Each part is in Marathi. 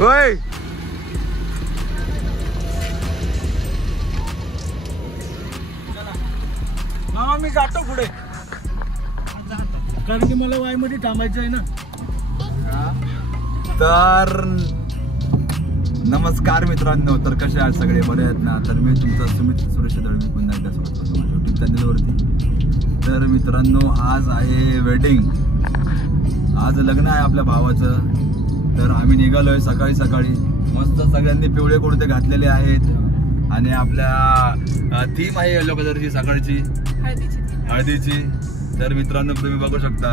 होय मी जातो पुढे कारण की मला वाय मध्ये थांबायचं आहे ना. तर नमस्कार मित्रांनो, तर कसे आहात सगळे, बरे आहेत ना? तर मी तुमचा सुमित सुरेश दळवी पुन्हा एकदा स्वागत करतो माझ्या यूट्यूब चॅनलवरती. तर मित्रांनो, आज आहे वेडिंग, आज लग्न आहे आपल्या भावाचं. तर आम्ही निघालोय सकाळी सकाळी, मस्त सगळ्यांनी पिवळे कुर्ते घातलेले आहेत आणि आपल्या थीम आहे येलो कलरची सकाळची हळदीची. तर मित्रांनो, तुम्ही बघू शकता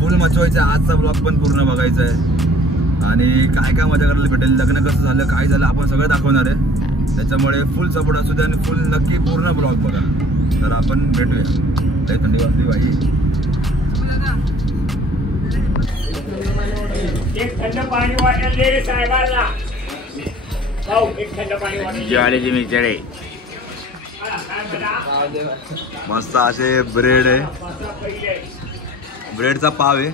फुल मचवायचं. आजचा ब्लॉग पण पूर्ण बघायचा आहे आणि काय काय मजा करायला भेटेल, लग्न कसं झालं, काय झालं, आपण सगळं दाखवणार आहे. त्याच्यामुळे फुल सपोर्ट असू दे आणि फुल नक्की पूर्ण ब्लॉग बघा. तर आपण भेटूया. लय थंडी वाजली बाई. एक थंड पाणी वाटेल रे साहेबांना. एक थंड पाणी वाटेल. ज्वारीची मिसळ मस्त असे ब्रेड आहे, ब्रेडचा पाव आहे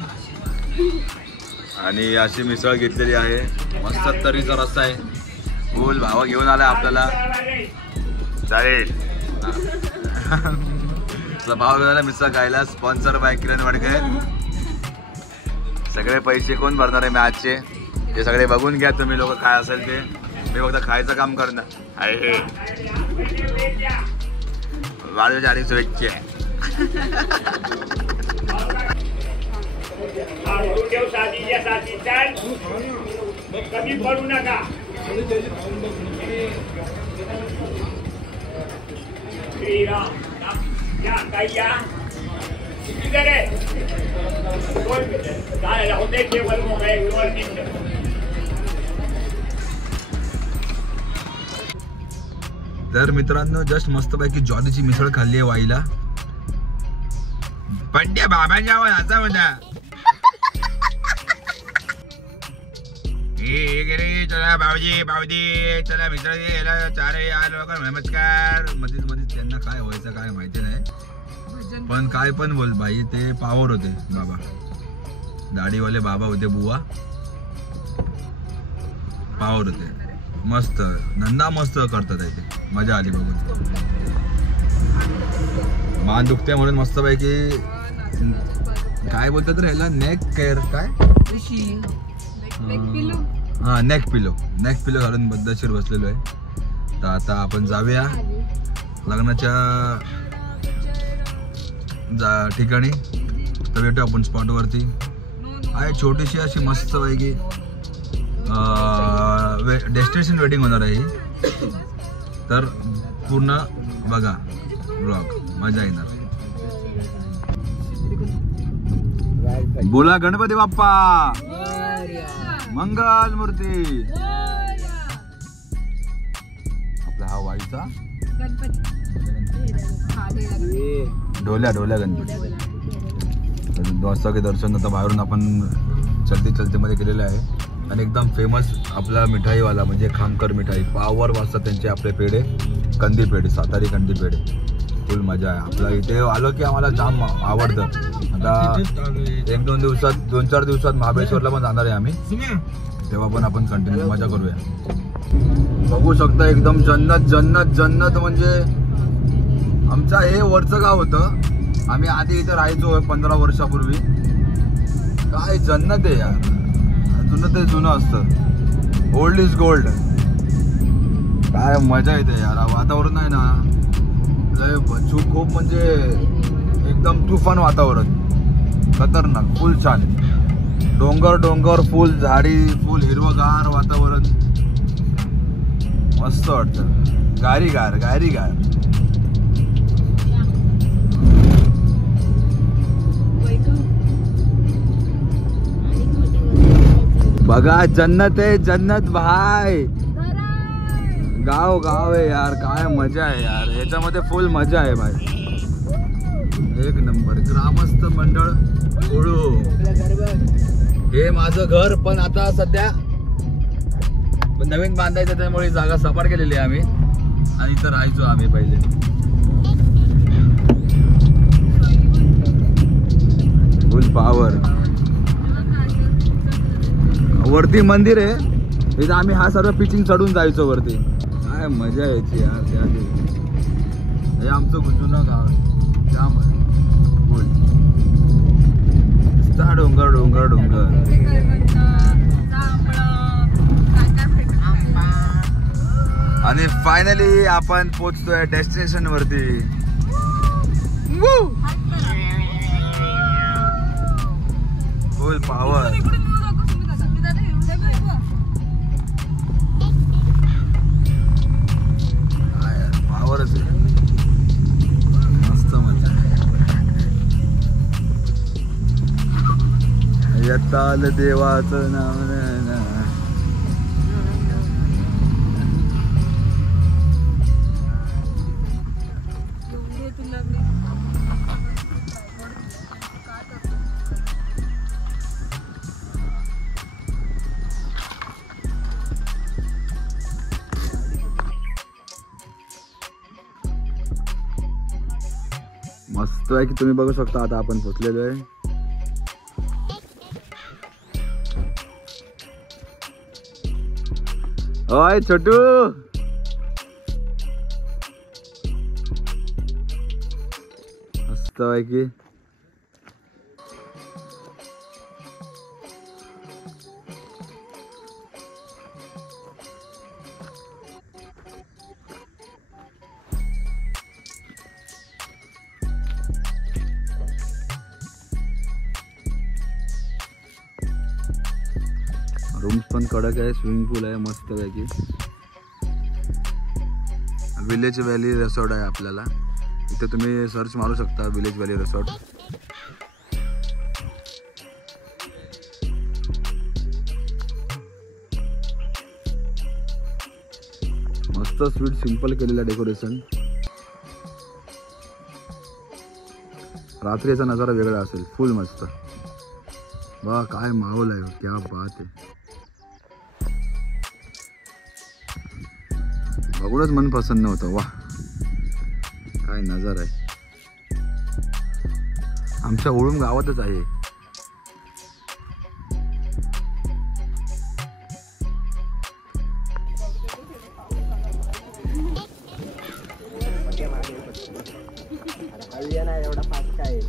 आणि अशी मिसळ घेतलेली आहे. मस्त तरीचा रस्सा आहे. फुल भावा घेऊन आलाय आपल्याला. चालेल भाव घेऊन आला मिसळ खायला. स्पॉन्सर बाय किरण वडके. सगळे पैसे कोण भरणार आहे मॅचचे ते सगळे बघून घ्या तुम्ही लोक, काय असेल ते. मी फक्त खायचं काम करणार आहे. वाढदिवसाच्या आणि शुभेच्छा. कमी पडू नका. श्रीराम या काही या होते टेबल मोबाईल. तर मित्रांनो, जस्ट मस्तपैकी ज्वारीची मिसळ खाल्ली आहे वाईला. पंड्या बाबांच्या आवाज असा होता. चला भाऊजी भाऊजी चला मिसळ यायला चारे या लोक नमस्कार. मध्येच मध्येच त्यांना काय व्हायचं काय माहिती नाही, पण काय पण बोल बाई, ते पावर होते बाबा, दाढीवाले बाबा होते, बुवा पावर होते. मस्त नंदा मस्त करतात इथे, मजा आली बघून. मान दुखते म्हणून मस्तपैकी काय बोलतात रे ह्याला, नेक केअर काय, हा नेक पिलो घालून बद्धशीर बसलेलो आहे. तर आता आपण जाऊया लग्नाच्या ठिकाणी. तर भेटू आपण स्पॉटवरती. आहे छोटीशी अशी मस्तपैकी डेस्टिनेशन वेडिंग होणार आहे. तर पूर्ण बघा ब्लॉग, मजा येणार. बोला गणपती बाप्पा मंगल मूर्ती. आपला हा वाईचा ढोल्या गणपती. 2 वाजता के दर्शन आता बाहेरून आपण चलते मध्ये केलेले आहे. आणि एकदम फेमस आपला मिठाईवाला म्हणजे खामकर मिठाई, पावर वाजता त्यांचे आपले पेढे, कंदी पेढे, सातारी कंदी पेढे. फुल मजा आहे. आपला इथे आलो की आम्हाला जाम आवडतं. आता 1-2 दिवसात 2-4 दिवसात महाबळेश्वरला पण जाणार आहे आम्ही, तेव्हा पण आपण कंटिन्यू मजा करूया. बघू शकता एकदम जन्नत जन्नत जन्नत. म्हणजे आमचं हे वरचं गाव होतं, आम्ही आधी इथे राहायचो 15 वर्षापूर्वी. काय जन्नत आहे यार, जुनं ते जुनं असतं, ओल्ड इज गोल्ड. काय मजा येते यार. वातावरण आहे ना लय खूप म्हणजे एकदम तुफान वातावरण, खतरनाक, फुल छान. डोंगर फुल झाडी, फुल हिरवगार वातावरण, मस्त वाटतं. गारीगार बघा. जन्नत आहे जन्नत भाई. गाव आहे यार. काय मजा आहे यार, ह्याच्यामध्ये फुल मजा आहे भाई. एक नंबर. ग्रामस्थ मंडळ ओळू. हे माझं घर, पण आता सध्या नवीन बांधायचं, त्यामुळे जागा सपाट केलेली आहे आम्ही आणि इथं राहायचो आम्ही पहिले. फुल पावर. वरती मंदिर आहे इथं आम्ही हा सर्व पिचिंग चढून जायचो वरती. काय मजा यायची यार त्या दिवशी. हे आमचं जुनं गाव जाम डोंगर डोंगर डोंगर. आणि फायनली आपण पोहोचतोय डेस्टिनेशन वरती. फुल पॉवर. पॉवरच आहे. मस्त मजा. येताल देवाचं नाव ना. मस्त आहे की तुम्ही बघू शकता. आता आपण पोचलेलो आहे. ओय छोटू मस्त आहे की. रूम्स पण कडक आहे. स्विमिंग पूल आहे मस्त पैकी. विलेज व्हॅली रिसॉर्ट आहे आपल्याला. इथे तुम्ही सर्च मारू शकता विलेज व्हॅली रिसॉर्ट. मस्त स्वीट सिंपल केलेलं डेकोरेशन. रात्रीचा नजारा वेगळा असेल. फुल मस्त. वाह काय माहोल आहे. क्या बात आहे. बघूनच मन प्रसन्न होतं. वाह काय नजारा आहे. आमच्या ओळूम गावातच आहे. एवढा पाच काय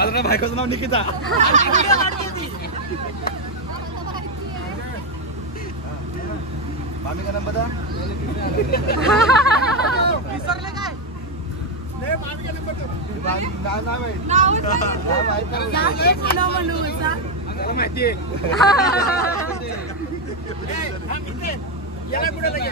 माझं बायकोचं नाव निकिता. मामी का नंबर विसरले काय मामी का नंबर माहितीये याला कुठे लगे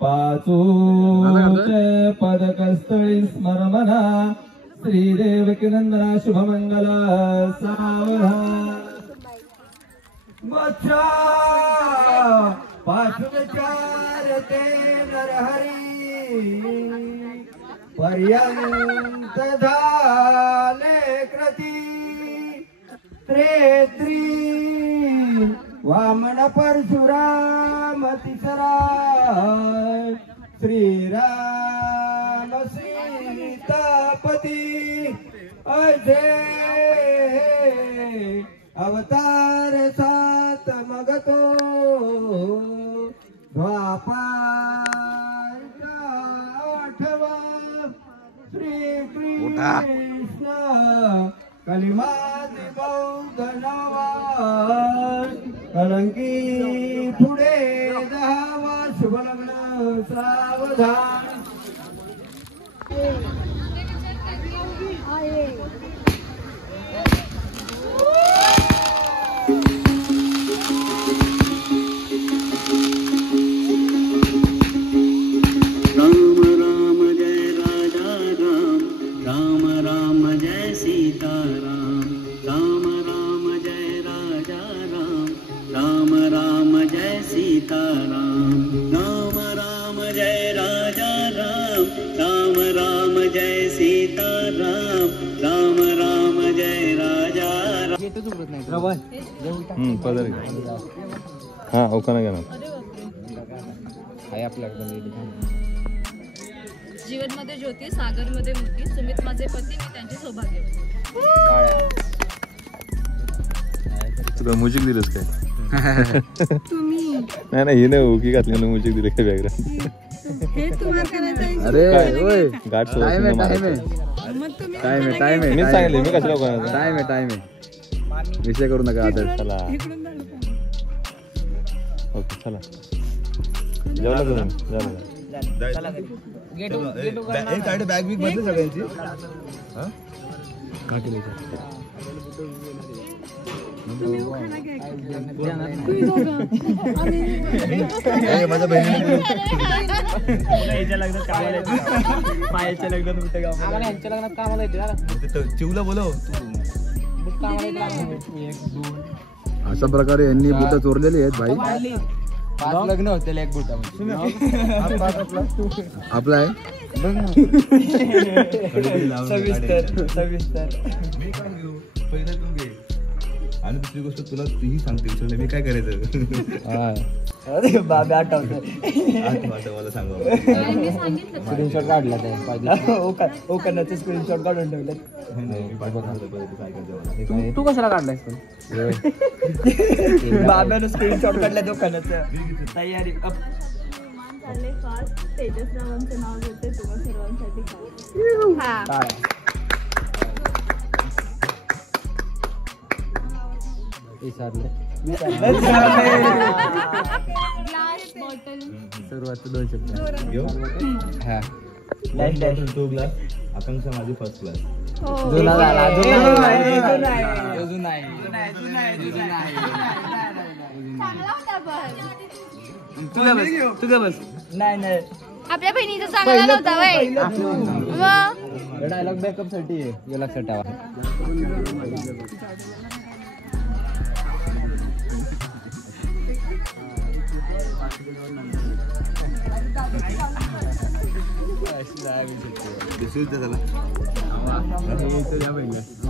पाचूचे पदकस्थळी स्मरमना श्रीदेवकी नंदना शुभमंगल सावधान. मच्छा पाचुचार ते नरहरी पर्यंत झाले कृती त्रेत्री वामन परशुराम तिसरा श्रीराम सीतापती अजय अवतार सात मगतो द्वापार आठवा श्री कृष्ण कलिमाती बौद्ध नवा कलंकी पुढे दहावा शुभलग्न सावधान. हा ओकाना घ्या ना. जीवन मध्ये ज्योती, सागर मध्ये मोती, सुमित माझे पती, मी त्यांचे सौभाग्य. तुला म्युझिक दिलंस काय? तुम्ही नाही ही नाही उकी घातली ना म्युझिक दिलं काय बॅकग्राऊंड. हे तुम्हाला करायचं. अरे ओय गाठ सोड. टाइम आहे मी सांगितले मी कशाला कोणाला टाइम आहे विषय करू नका आता. चला ओके चला जेवला करून बॅग बिग बदली सगळ्यांची. का केली माझ्या बहिणीने चिवला बोलव. अशा प्रकारे यांनी बुट चोरलेली आहेत भाई. 5 लग्न होते एक बुटा आपला आहे. आणि दुसरी गोष्ट तुला तुही सांगते विचारले मी काय करायचं. बाबा आठवतं मला सांगा. स्क्रीनशॉट काढला ओकानाचं स्क्रीनशॉट काढून ठेवलं. तू कशाला काढलायस पण बाब्यानं स्क्रीनशॉट काढला दुकानाचं. तयारी तेजस रावांचं नाव घेते तुम्हा सर्वांसाठी. सुरुवात 2 शब्द घेऊ. तो ग्लास आकांक्षा माझी फर्स्ट क्लास. तुझा बस. नाही आपल्या बहिणीचा चांगला नव्हता वय. डायलॉग बॅकअप साठी हे लक्षात ठेवा.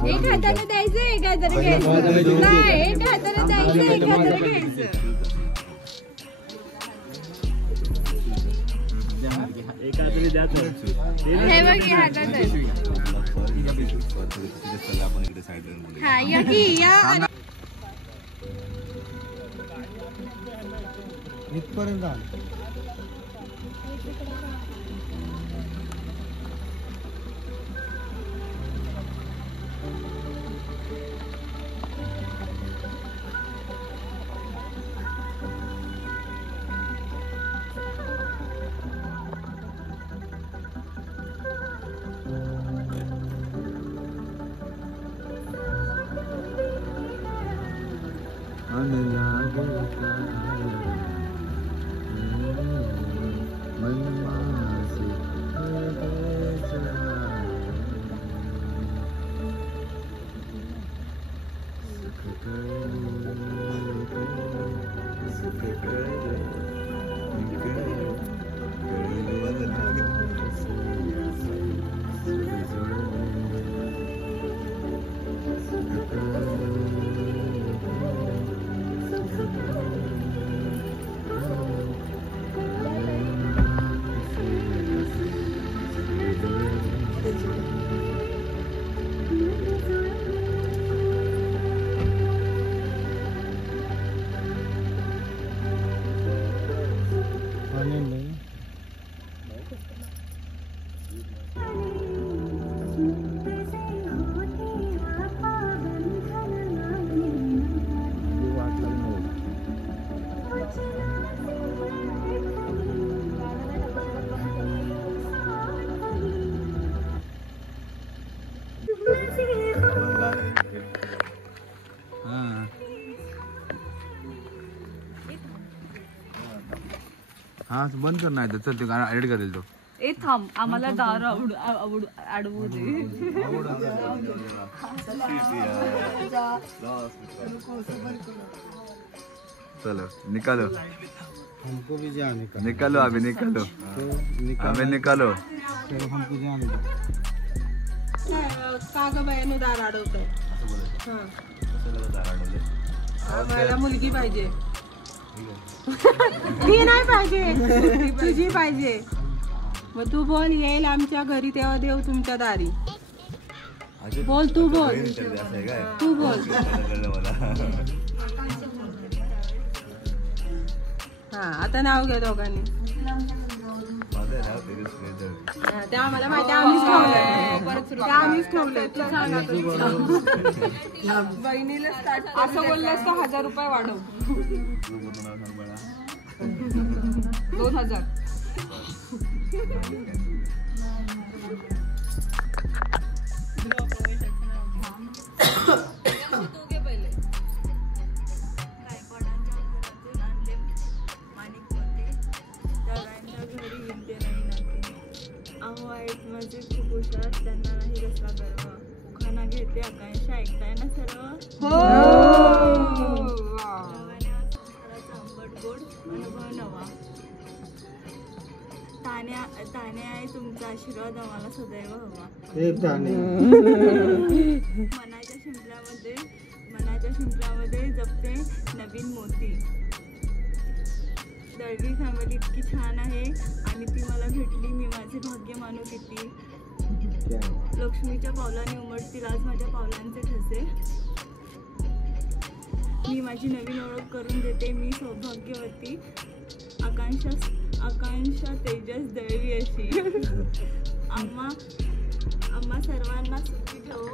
एक हाताने द्यायचं एक हाताने घ्यायचं. नाही एक हाताने द्यायचं एक हाताने घ्यायचं. हे बघ हातात आपण इकडे साईड हा या की या इथपर्यंत हा बंद कर नाही तर चल ते गाणं एडिट करेल तो ए थांब आम्हाला दारू अडवू दे चलो निकालो हमको भी जाने का निकालो अभी निकालो हमें निकालो चलो हमको जाने दो का ग बायानो दार अडवतोय मला मुलगी पाहिजे ती नाही पाहिजे तुझी पाहिजे मग तू बोल येईल आमच्या घरी तेव्हा देव तुमच्या दारी बोल तू बोल तू बोल हा आता नाव घ्या दोघांनी ते आम्हाला माहिती आम्हीच ठेवलंय तू सांगा बहिणीला असं बोललंस तर 1000 रुपये वाढव 2000 माझे खूप हुशार त्यांना नाही कसला गर्व उखाणा घेते आकांक्षा ऐकताय ना सर्व आंबट गोड अनुभव नवा ताने आहे तुमचा आशीर्वाद आम्हाला सदैव हवा मनाच्या शिंपल्यामध्ये जपते नवीन मोती दळवी फॅमिली इतकी छान आहे आणि ती मला भेटली मी माझे भाग्य मानू किती लक्ष्मीच्या पावलाने उमटतील आज माझ्या पावलांचे ठसे मी माझी नवीन ओळख करून देते मी सौभाग्यवती आकांक्षा तेजस दळवी अशी आम्हा सर्वांना सुखी ठेवो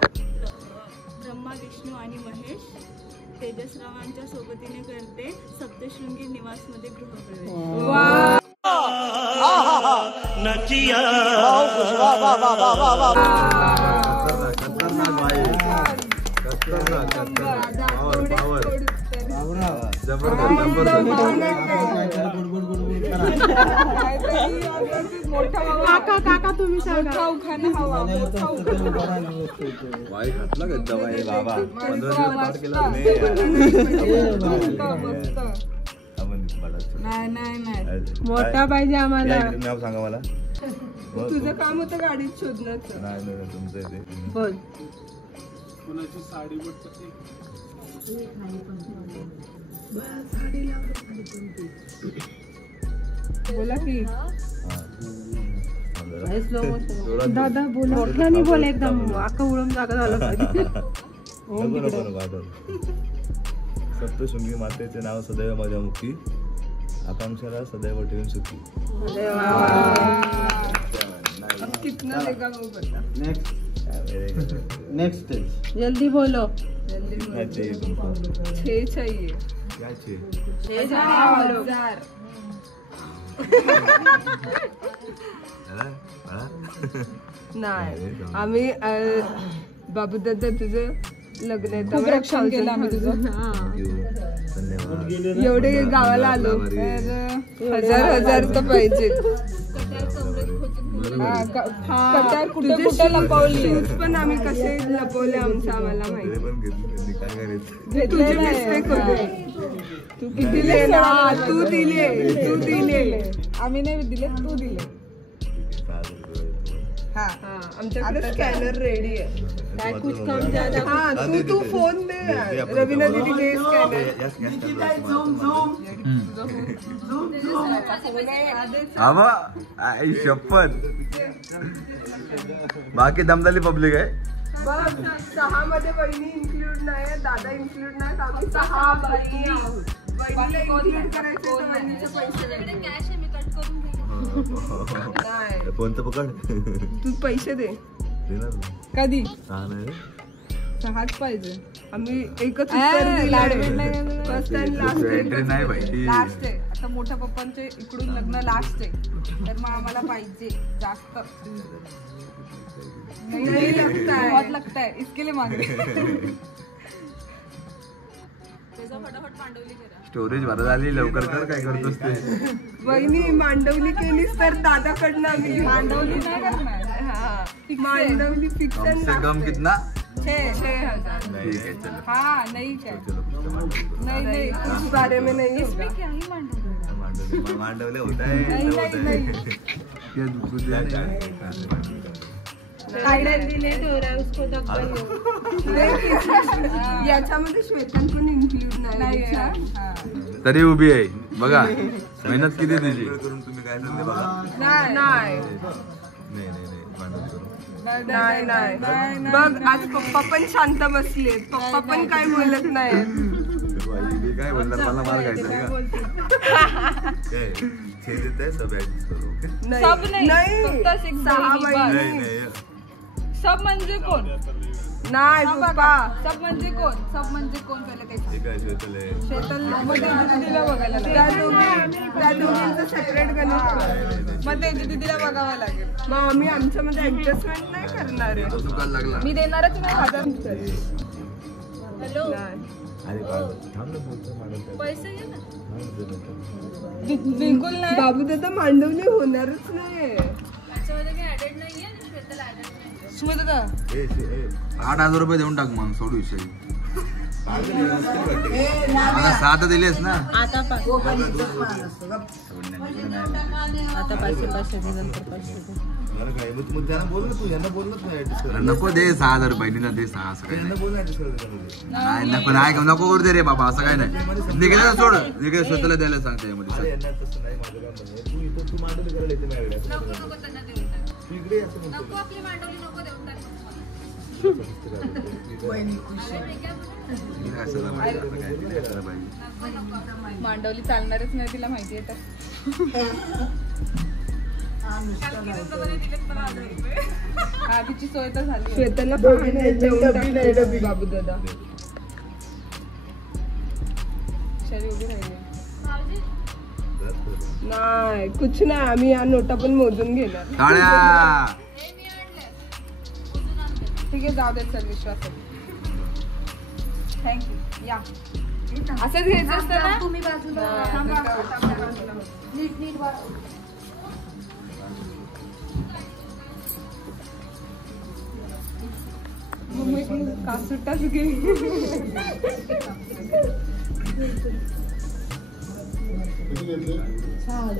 ब्रह्मा विष्णू आणि महेश तेजसरावांच्या सोबतीने करते सप्तशृंगी निवासमध्ये गृहप्रवेश काका काका तुम्ही सांगा वाई घातला का दवाई बाबा 15 दिवस केला नाही मोठा पाहिजे आम्हाला नाव सांगा मला तुझं काम होतं गाडीत शोधण्याचं नाही तुमचं ते बोल बोला की जरा. दादा बोला मोठ्याने बोल एकदम अख्खा उडून जागा झालं पाहिजे. नको आठवलं. सप्तशृंगी मातेचे नाव सदैव माझ्या मुखी, आकांक्षाला सदैव ठेवून सुखी. Next stage. जल्दी बोलो. क्या चाहिए तुमको? छे चाहिए. क्या चाहिए? 1000. नाही आम्ही बाबू दादा तुझं लग्न खूप रक्षण केलं आम्ही तुझं. धन्यवाद. एवढे गावाला आलो तर 1000 तर पाहिजे. कटार कुठे कुठे लपवली पण आम्ही कसे लपवले आम्हाला माहिती. पण घेतली काय करायचं? तुझी मिस्टेक होती. तू दिले ना, तू दिले आम्ही नाही दिले, तू दिले. हा आमच्याकडे स्कॅनर रेडी आहे. काय कुछ कम ज्यादा. हा तू फोन दे रवीना दीदी दे स्कॅनर. आवा आई शपथ. बाकी दमदाली पब्लिक आहे. 6 मध्ये बहिणी इन्क्लूड नाही, दादा इन्क्लूड नाही. आम्ही 6 बहिणी आहोत. बहिणीला इन्क्लूड करायचे तर बहिणीचे पैसे नाही. कोणतं पकड? तू पैसे दे. कधी 6च पाहिजे. आम्ही एकच उत्तर दिलं. First and last. एंट्री नाही बाई. लास्ट आहे आता मोठ्या पप्पांचे इकडून लग्न लास्ट आहे तर मग आम्हाला पाहिजे जास्त. नहीं लगता है. बहुत लगता है इसके लिए मांग रहे. स्टोरेज भरत आली लवकर कर. काय करतोस ते? वहिनी मांडवली केलीस तर दादाकडनं आम्ही मांडवली नाही करणार. हा मांडवली फिक्स कम से कम कितना? 6,000. ठीक है चलो. हाँ नहीं क्या नहीं नहीं उस बारे में नहीं होगा. क्या ही मांडवली. मांडवले होता है. क्या कुछ याच्यामध्ये श्वेतान पण इन्क्लूड नाही. तरी उभी आहे बघा. मेहनत किती तिची करून तुम्ही काय सांगते बघा. नाही बघ आज पप्पा पण शांत बसलेत. पप्पा पण काय बोलत नाही. काय बोलणार मला मार खायचा सब सब नाही फक्त 6 बहिणी. सब म्हणजे कोण? नाही पप्पा. सब म्हणजे कोण? सब म्हणजे कोण पहिलं काही सांग. शेतल दीदीला बघायला लागेल. त्या दोघींचं सेपरेट गणित. मग ते दीदीला बघावं लागेल. मग आम्ही आमच्यामध्ये ऍडजस्टमेंट नाही करणार आहे. लागला. मी देणारच नाही 1000. हॅलो पैसे घे ना. बिलकुल नाही. बाबू दादा मांडवली होणारच नाही. सुमित दादा 8,000 रुपये देऊन टाक मग सोडू विषय. आता 7 दिलेस ना. आता 500 नंतर 500. नको दे 6,000 बहिणीला दे. 6 असं काही नाही. नाही नको करू दे रे बाबा. असं काय नाही. निघायला सोड. निघायला स्वतःला द्यायला सांगते यामध्ये. मांडवली चालणारच नाही तिला माहिती आहे. हा तिची सोय तर झाली. श्वेताला बाबू दादा शरी उभी राहिली. नाही कुछ नाही. आम्ही या नोटा पण मोजून घेणार. टाळ्या. ठीक आहे जाऊ देत सर विश्वास. थँक्यू. या असंच घ्यायचं असतं ना. तुम्ही नीट नीट का सुट्टाच घे. 6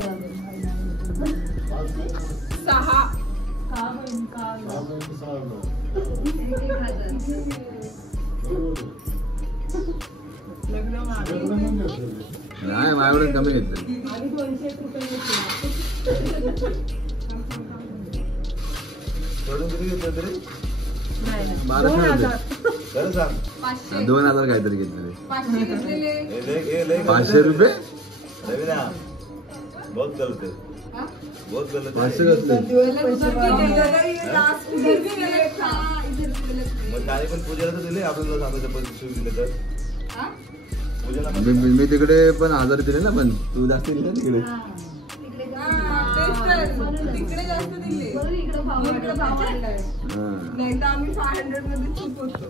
नाही माझ्याकडे कमी घेतलं. सोडून किती घेतलं तरी नाही 1200 खरं सांग 2000 काहीतरी घेतले 500 रुपये बहुत गलत आहे बहुत गलत आहे 500 कसले मग त्याने पण पूजेला तर दिले आपल्याला सांगायचं पण दिले तर पूजेला मी तिकडे पण 1000 दिले ना पण तू जास्त दिले ना तिकडे तिकडे जास्त दिले. इकडे भाव वाढलाय. नाही तर आम्ही 500 मध्ये चूक होतो.